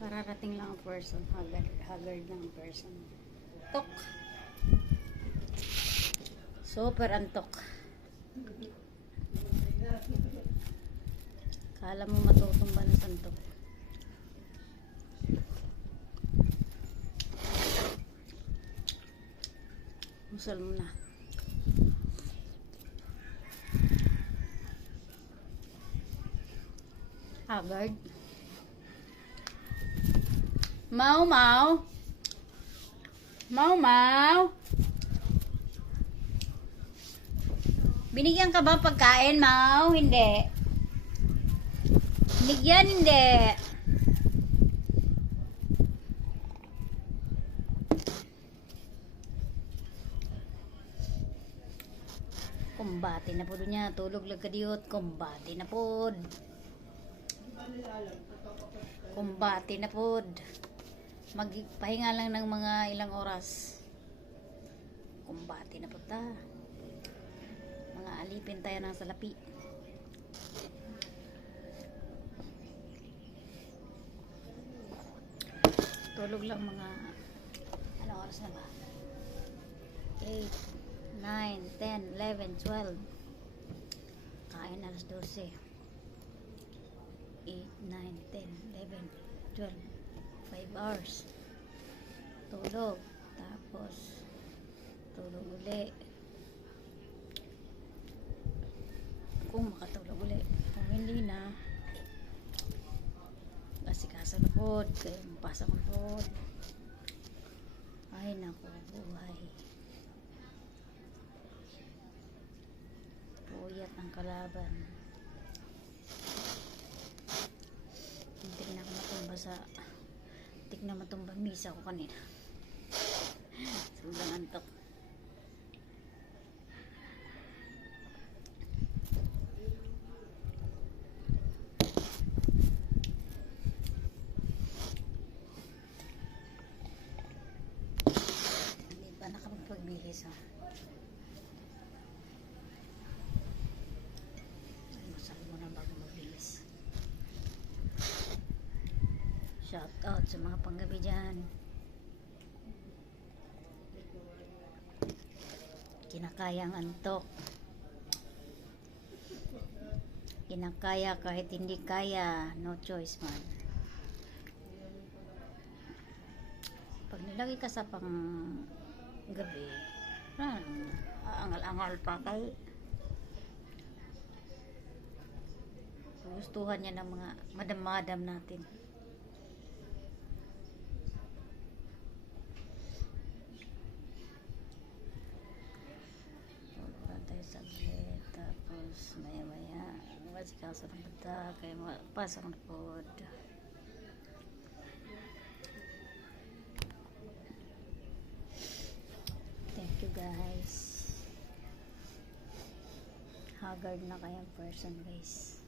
Kararating lang ang person. Haggard lang ang person. Tok. Super antok. Kala mo matutumba ng santok. Musal mo na. Haggard. Mau mau. Mau mau. Binigyan ka ba pagkain, Mau? Hindi. Binigyan, hindi. Kumbati na po niya. Tulog lang ka diyot. Kumbati na po. Kumbati na po. Magpahinga lang ng mga ilang oras. Kumbati na po ta. Mga alipin tayo ng salapi. Tulog lang mga ano oras na ba? 8, 9, 10, 11, 12. Kain alas 12. 8, 9, 10, 11, 12. 5 hours. Tulog. Tapos tulog uli. Kung makatulog uli. Kung hindi na, asikaso na po. Kaya mapasa ko po. Ay naku, buhay. Puyat ang kalaban. Hindi na ako matumba sa na matumba misa ko kanina. Sobrang antok. Hindi pa nakapagpagbihis ha. Almusal mo na bago magbihis. Shout out sa mga panggabi dyan. Kinakaya ang antok. Kinakaya kahit hindi kaya. No choice man. Pag nilagay ka sa pang gabi, aangal-angal pa kay gustuhan niya ng mga madam-madam natin. Saglit, tapos maya-maya masikaso ng bata kaya pasok na po. Thank you guys. Haggard na kayang person guys.